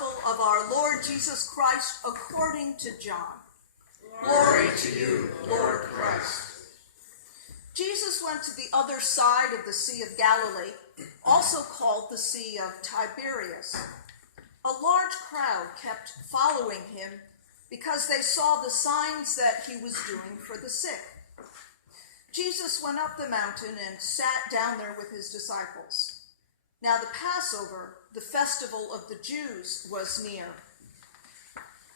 Of our Lord Jesus Christ according to John. Glory to you, Lord Christ. Jesus went to the other side of the Sea of Galilee, also called the Sea of Tiberias. A large crowd kept following him because they saw the signs that he was doing for the sick. Jesus went up the mountain and sat down there with his disciples. Now the Passover, the festival of the Jews, was near.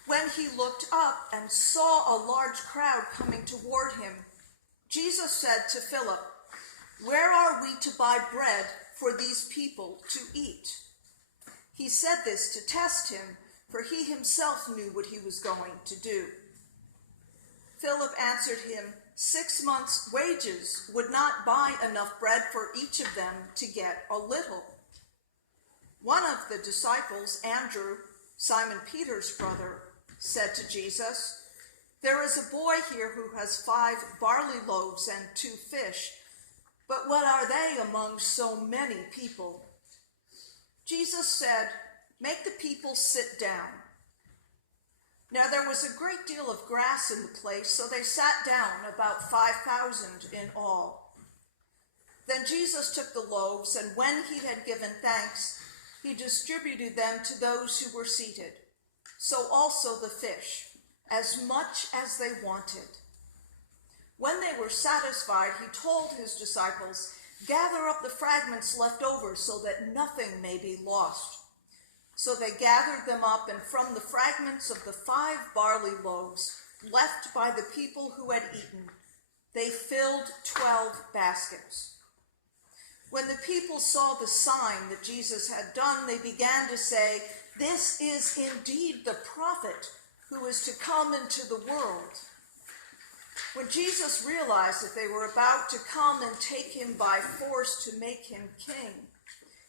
When he looked up and saw a large crowd coming toward him, Jesus said to Philip, "Where are we to buy bread for these people to eat?" He said this to test him, for he himself knew what he was going to do. Philip answered him, 6 months' wages would not buy enough bread for each of them to get a little. One of the disciples, Andrew, Simon Peter's brother, said to Jesus, "There is a boy here who has 5 barley loaves and 2 fish, but what are they among so many people?" Jesus said, "Make the people sit down." Now there was a great deal of grass in the place, so they sat down, about 5,000 in all. Then Jesus took the loaves, and when he had given thanks, he distributed them to those who were seated. So also the fish, as much as they wanted. When they were satisfied, he told his disciples, "Gather up the fragments left over so that nothing may be lost." So they gathered them up, and from the fragments of the 5 barley loaves left by the people who had eaten, they filled 12 baskets. When the people saw the sign that Jesus had done, they began to say, "This is indeed the prophet who is to come into the world." When Jesus realized that they were about to come and take him by force to make him king,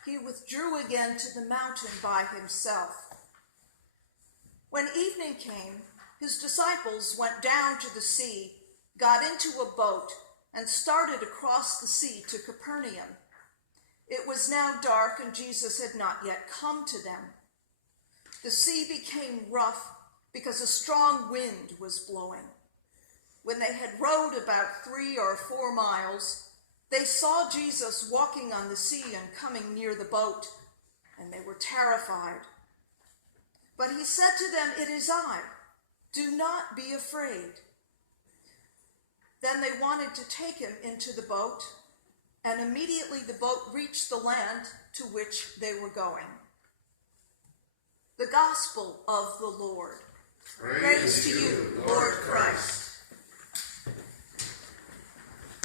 he withdrew again to the mountain by himself. When evening came, his disciples went down to the sea, got into a boat, and started across the sea to Capernaum. It was now dark, and Jesus had not yet come to them. The sea became rough because a strong wind was blowing. When they had rowed about 3 or 4 miles, they saw Jesus walking on the sea and coming near the boat, and they were terrified. But he said to them, "It is I. Do not be afraid." Then they wanted to take him into the boat, and immediately the boat reached the land to which they were going. The Gospel of the Lord. Praise to you, Lord